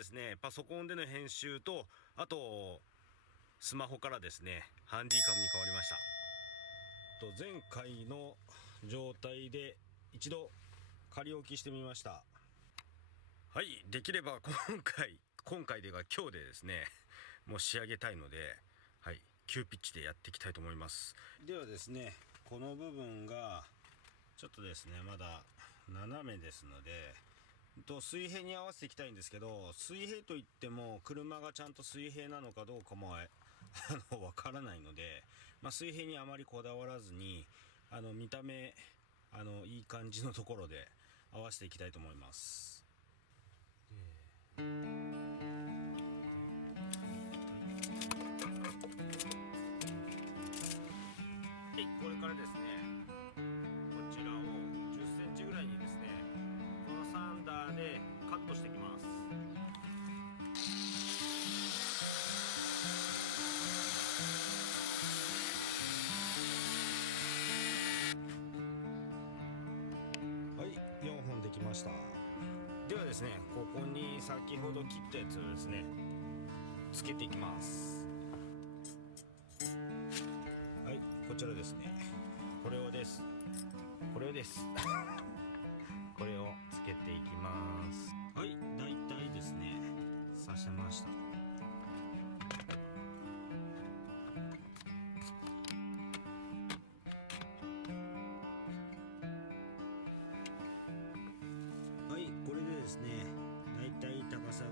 ですね、パソコンでの編集と、あとスマホからですね、ハンディカムに変わりました。前回の状態で一度仮置きしてみました。はい、できれば今回では今日でですね、もう仕上げたいので、はい、急ピッチでやっていきたいと思います。ではですね、この部分がちょっとですね、まだ斜めですので、水平に合わせていきたいんですけど、水平といっても車がちゃんと水平なのかどうかもわからないので、水平にあまりこだわらずに、見た目いい感じのところで合わせていきたいと思います。はい、これからですね、こちらを10センチぐらいにですね、このサンダーでカットしていきます。はい、4本できました。ではですね、ここに先ほど切ったやつをですね、つけていきます。はい、こちらですね、これをですこれをつけていきます。はい、だいたいですね、刺せました。はい、これでですね、だいたい高さが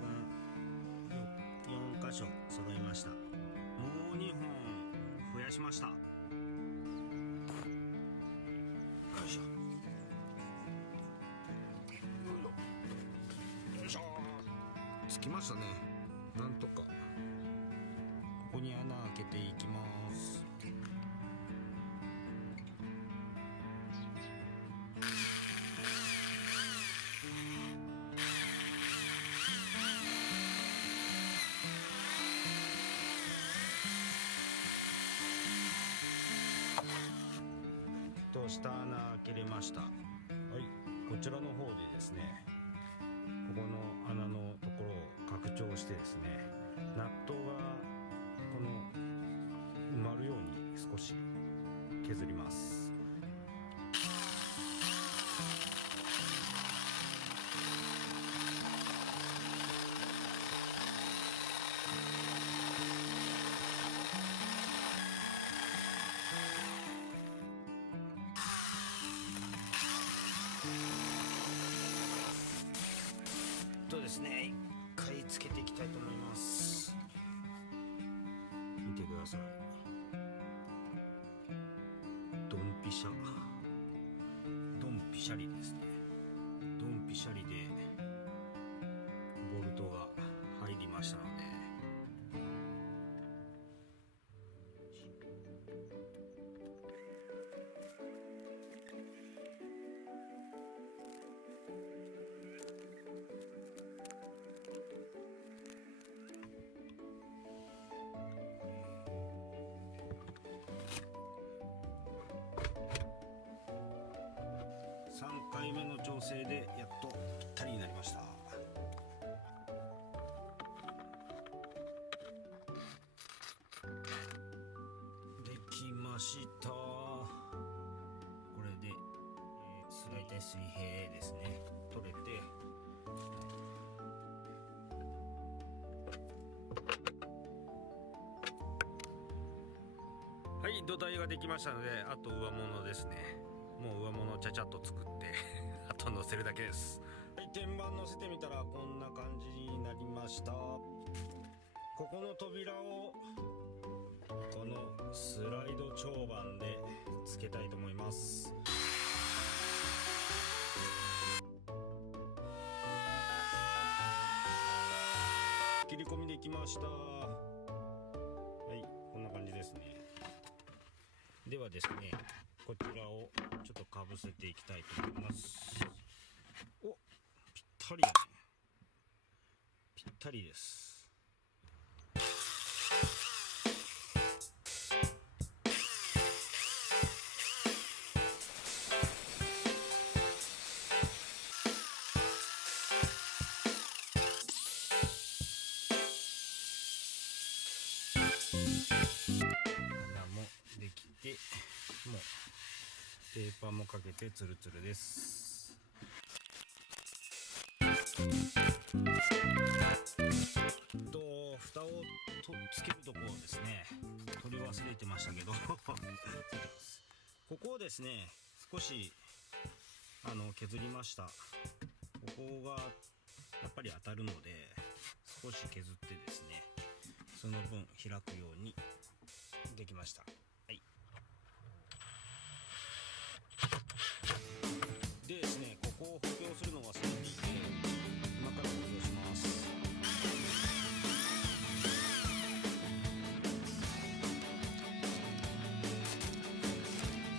4箇所揃いました。もう2本増やしました。よいしょよいしょ、つきましたね。なんとかここに穴開けていきます。下穴開けれました。はい、こちらの方でですね、ここの穴のところを拡張してですね、ナットがこの埋まるように少し削ります。ですね、一回つけていきたいと思います。見てください。ドンピシャリですね。ドンピシャリでボルトが入りましたので、3回目の調整でやっとぴったりになりました。できました。これで、大体水平ですね、取れて、はい、土台ができましたので、あと上物ですね。もう上物をちゃちゃっと作ってあと乗せるだけです。はい、天板乗せてみたらこんな感じになりました。ここの扉をこのスライド長板でつけたいと思います。切り込みできました。はい、こんな感じですね。ではですね、こちらをちょっとかぶせていきたいと思います。お、ぴったりやね。ぴったりです。ペーパーもかけてツルツルです。蓋をつけるところですね、取り忘れてましたけどここをですね少し削りました。ここがやっぱり当たるので少し削ってですね、その分開くようにできました。はい。でですね、ここを補強するのを忘れていて、今から補強します。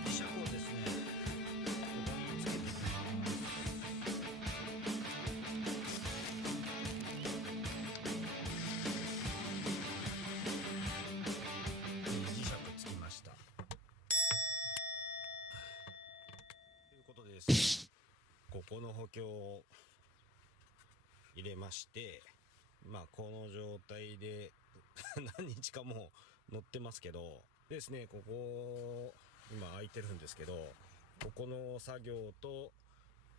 磁石をですね、ここにつけていきます。磁石つきました。ということでですね、ここの補強を入れまして、この状態で何日かもう乗ってますけどですね、ここ今空いてるんですけど、ここの作業と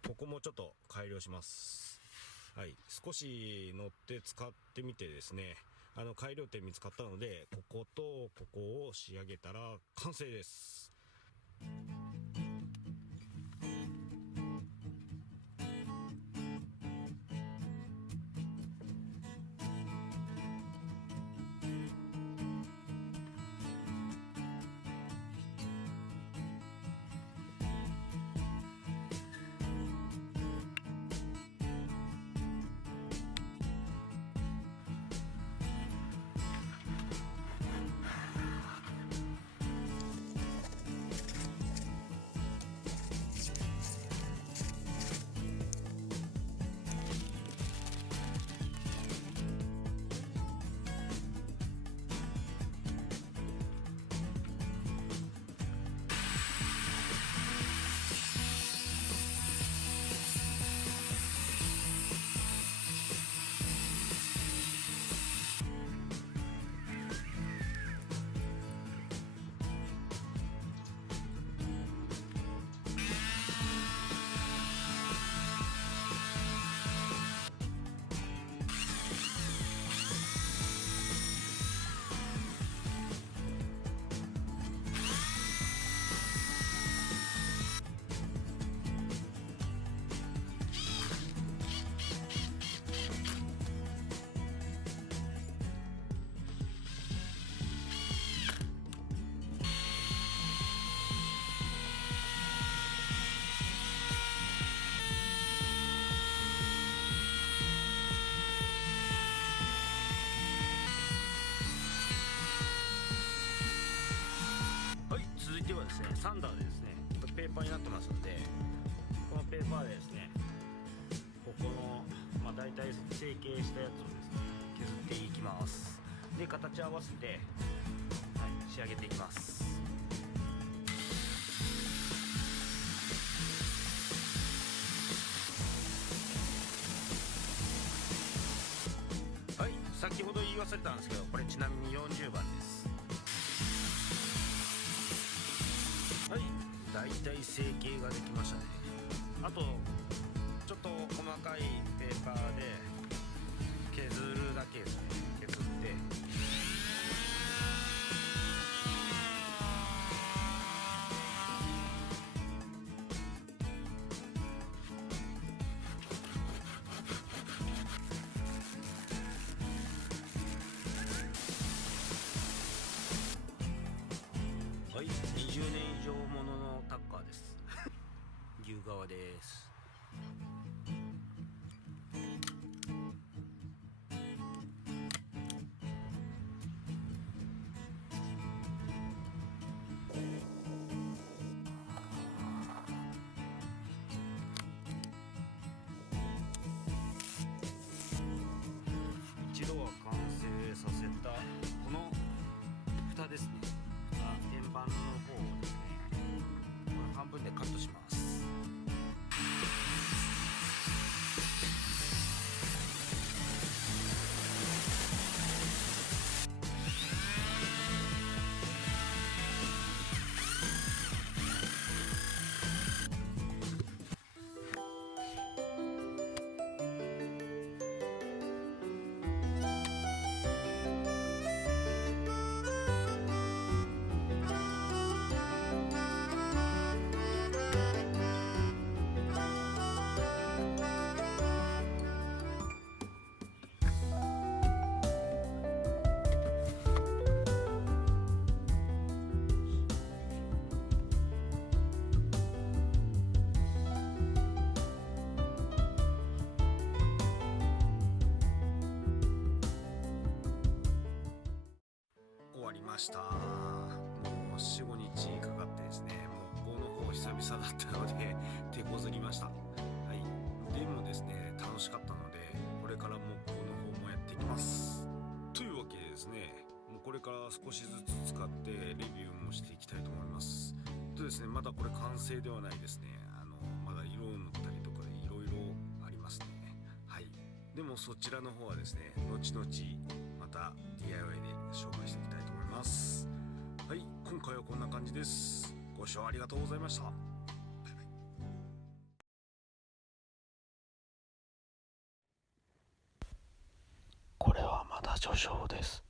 ここもちょっと改良します。はい、少し乗って使ってみてですね、改良点見つかったので、こことここを仕上げたら完成です。ではですね、サンダーでですね、ペーパーになってますので、このペーパーでですね、ここの、大体成形したやつをですね、削っていきます。で、形合わせて、仕上げていきます。はい、先ほど言い忘れたんですけど、これちなみに40番です。はい、だいたい成形ができましたね。あとちょっと細かいペーパーで削るだけですね。削ってはい、20年以上もののタッカーです牛革です。一度は完成させたこの蓋ですね。天板の方をですね、これ半分でカットします。わりました。もう4、5日かかってですね、木工の方久々だったので手こずりました。はい。でもですね、楽しかったので、これから木工の方もやっていきます。というわけでですね、もうこれから少しずつ使ってレビューもしていきたいと思います。とですね、まだこれ完成ではないですね。まだ色を塗ったりとかいろいろありますね。はい。でもそちらの方はですね、後々また DIY で紹介していきたいと思います。はい、今回はこんな感じです。ご視聴ありがとうございました。これはまだ序章です。